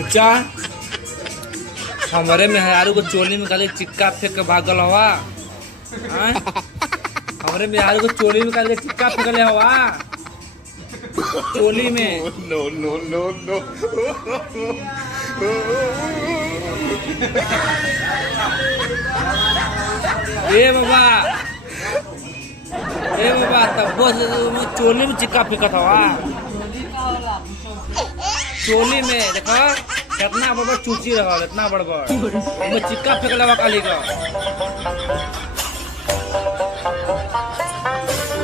चचा हमारे मेहरारू को चोली में खाली चिक्का फेंक के भागल हवा। हमारे मेहरारू को चोली में खाली चिक्का फेंकले हवा चोली में। No no no no. ए बाबा तब चोली में चिक्का फेंकत हवा चोली में। देखो कितना बड़ चूची रहा इतना बड़ चिक्का फेंकले हवा काली का।